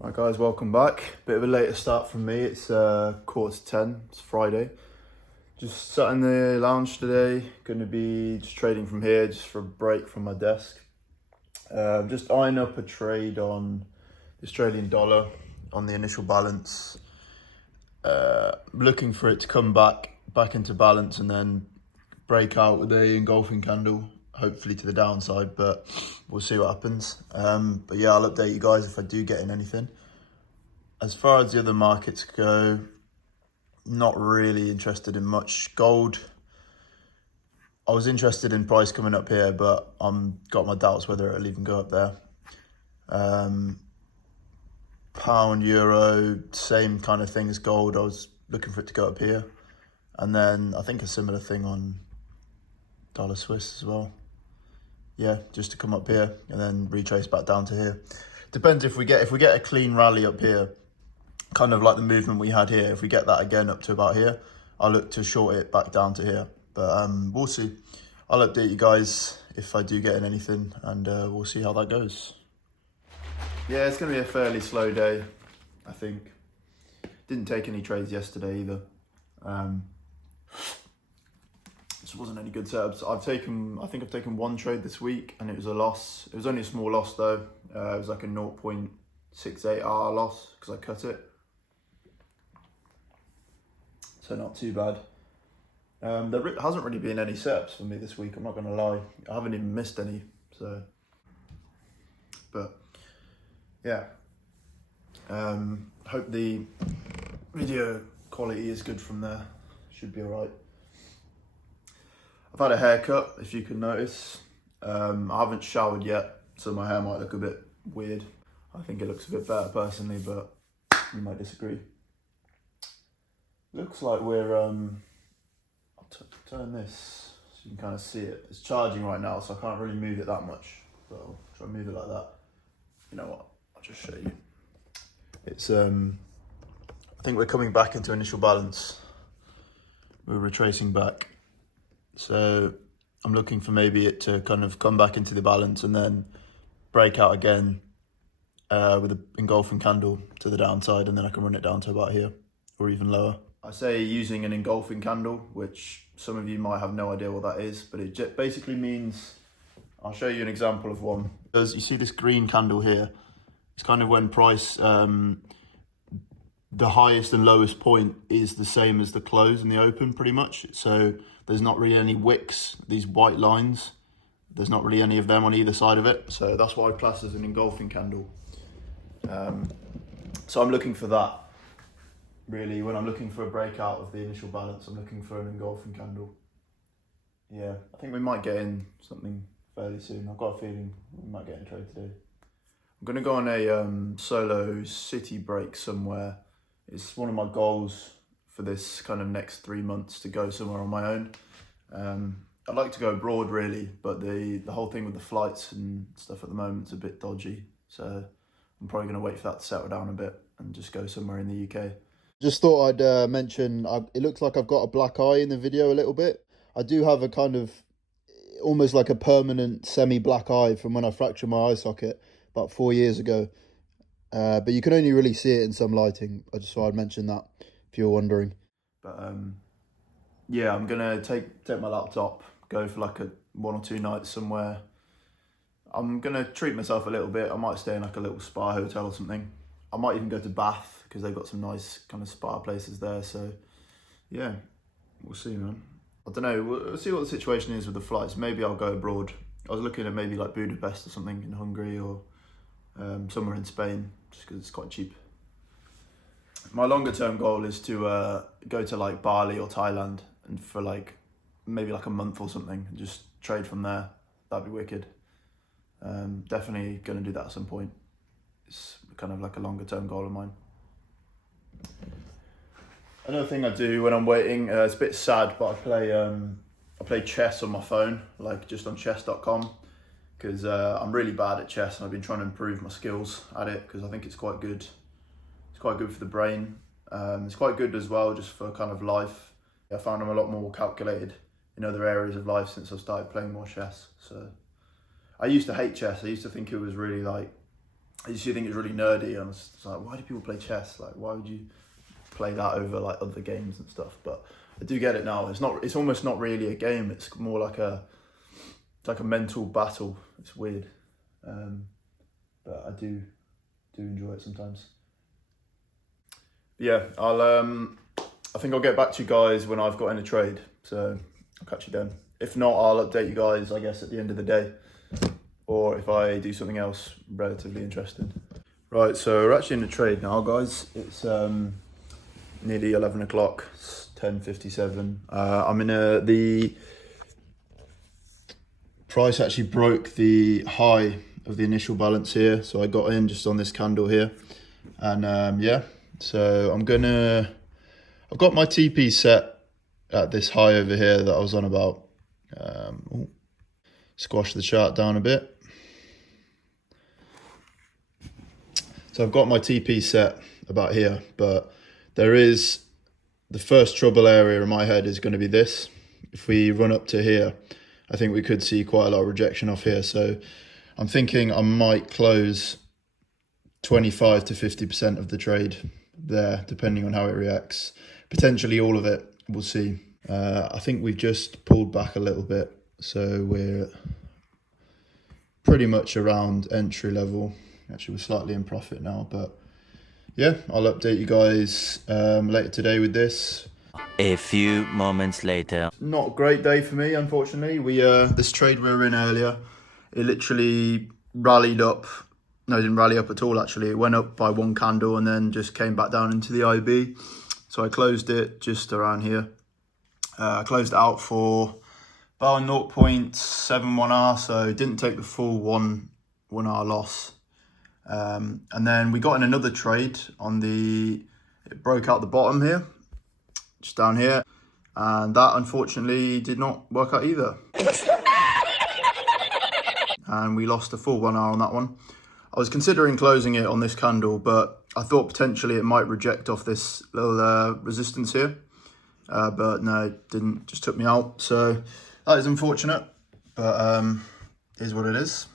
Right guys, welcome back. Bit of a later start from me. It's 9:45, it's Friday. Just sat in the lounge today. Going to be just trading from here, just for a break from my desk. Just eyeing up a trade on the Australian dollar on the initial balance. Looking for it to come back into balance and then break out with a engulfing candle, hopefully to the downside, but we'll see what happens. But yeah, I'll update you guys if I do get in anything. As far as the other markets go, not really interested in much. Gold, I was interested in price coming up here, but got my doubts whether it'll even go up there. Pound, euro, same kind of thing as gold. I was looking for it to go up here. And then I think a similar thing on dollar Swiss as well. Yeah, just to come up here and then retrace back down to here. Depends if we get a clean rally up here, kind of like the movement we had here. If we get that again up to about here, I'll look to short it back down to here. But we'll see. I'll update you guys if I do get in anything, and we'll see how that goes. Yeah, it's going to be a fairly slow day, I think. Didn't take any trades yesterday either. This wasn't any good setups. I think I've taken one trade this week, and it was a loss. It was only a small loss though. It was like a 0.68 R loss because I cut it. So not too bad. There hasn't really been any setups for me this week, I'm not going to lie. I haven't even missed any, so. But, yeah. Hope the video quality is good from there. Should be alright. I've had a haircut, if you can notice. I haven't showered yet, so my hair might look a bit weird. I think it looks a bit better personally, but you might disagree. Looks like we're, I'll turn this so you can kind of see it. It's charging right now, so I can't really move it that much. But I'll try and move it like that. You know what, I'll just show you. It's, I think we're coming back into initial balance. We're retracing back. So I'm looking for maybe it to kind of come back into the balance and then break out again with an engulfing candle to the downside, and then I can run it down to about here or even lower. I say using an engulfing candle, which some of you might have no idea what that is, but it basically means, I'll show you an example of one. As you see this green candle here, it's kind of when price, the highest and lowest point is the same as the close and the open pretty much. So there's not really any wicks, these white lines. There's not really any of them on either side of it. So that's why I class as an engulfing candle. So I'm looking for that. Really, when I'm looking for a breakout of the initial balance, I'm looking for an engulfing candle. Yeah, I think we might get in something fairly soon. I've got a feeling we might get in trade today. I'm gonna go on a solo city break somewhere. It's one of my goals for this kind of next 3 months to go somewhere on my own. I'd like to go abroad really, but the whole thing with the flights and stuff at the moment is a bit dodgy. So I'm probably gonna wait for that to settle down a bit and just go somewhere in the UK. Just thought I'd mention, it looks like I've got a black eye in the video a little bit. I do have a kind of, almost like a permanent semi-black eye from when I fractured my eye socket about 4 years ago. But you can only really see it in some lighting. I just thought I'd mention that if you're wondering. But yeah, I'm gonna take my laptop, go for like 1 or 2 nights somewhere. I'm gonna treat myself a little bit. I might stay in like a little spa hotel or something. I might even go to Bath because they've got some nice kind of spa places there. So yeah, we'll see, man. I don't know, we'll see what the situation is with the flights. Maybe I'll go abroad. I was looking at maybe like Budapest or something in Hungary, or somewhere in Spain, just because it's quite cheap. My longer term goal is to go to like Bali or Thailand and for like maybe like a month or something and just trade from there. That'd be wicked. Definitely gonna do that at some point. It's kind of like a longer term goal of mine. Another thing I do when I'm waiting, it's a bit sad, but I play chess on my phone, like just on chess.com, because I'm really bad at chess and I've been trying to improve my skills at it because I think it's quite good. It's quite good for the brain. It's quite good as well just for kind of life. I found I'm a lot more calculated in other areas of life since I've started playing more chess. So I used to hate chess. I used to think it was really like, I used to think it's really nerdy, and it's like, why do people play chess? Like, why would you play that over like other games and stuff? But I do get it now. It's almost not really a game. It's more like it's like a mental battle. It's weird, but I do enjoy it sometimes. Yeah, I think I'll get back to you guys when I've got in a trade. So I'll catch you then. If not, I'll update you guys, I guess, at the end of the day, or if I do something else relatively interesting. Right, so we're actually in a trade now, guys. It's nearly 11 o'clock. It's 10:57. I'm in the price actually broke the high of the initial balance here, so I got in just on this candle here, and yeah. So I've got my TP set at this high over here that I was on about. Squash the chart down a bit. So I've got my TP set about here, but there is the first trouble area in my head is going to be this. If we run up to here, I think we could see quite a lot of rejection off here. So I'm thinking I might close 25 to 50% of the trade there, depending on how it reacts. Potentially all of it, we'll see. I think we've just pulled back a little bit, so we're pretty much around entry level. Actually, we're slightly in profit now, but yeah, I'll update you guys later today with this. A few moments later. Not a great day for me, unfortunately. This trade we were in earlier, it literally rallied up. No, it didn't rally up at all, actually. It went up by one candle and then just came back down into the IB. So I closed it just around here. I closed it out for about 0.71R, so didn't take the full 1R loss. And then we got in another trade on it broke out the bottom here, just down here. And that unfortunately did not work out either. And we lost a full 1R on that one. I was considering closing it on this candle, but I thought potentially it might reject off this little resistance here. But no, it didn't, just took me out. So that is unfortunate, but it is what it is.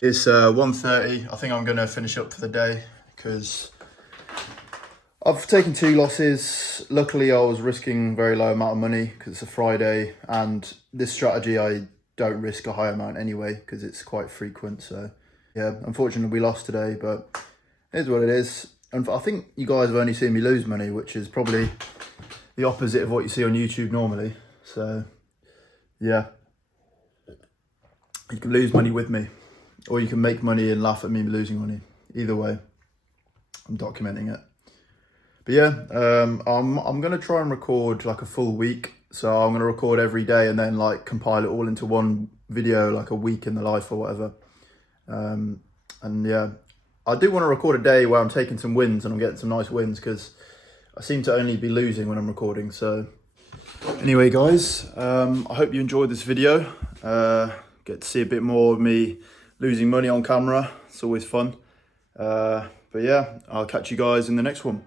It's 1:30. I think I'm going to finish up for the day because I've taken 2 losses. Luckily, I was risking very low amount of money because it's a Friday, and this strategy I don't risk a high amount anyway because it's quite frequent. So yeah, unfortunately we lost today, but it is what it is. And I think you guys have only seen me lose money, which is probably the opposite of what you see on YouTube normally. So yeah, you can lose money with me, or you can make money and laugh at me losing money. Either way, I'm documenting it. But yeah, I'm gonna try and record like a full week. So I'm gonna record every day and then like compile it all into one video, like a week in the life or whatever. And yeah, I do want to record a day where I'm taking some wins and I'm getting some nice wins, because I seem to only be losing when I'm recording. So anyway, guys, I hope you enjoyed this video. Get to see a bit more of me losing money on camera. It's always fun. But yeah, I'll catch you guys in the next one.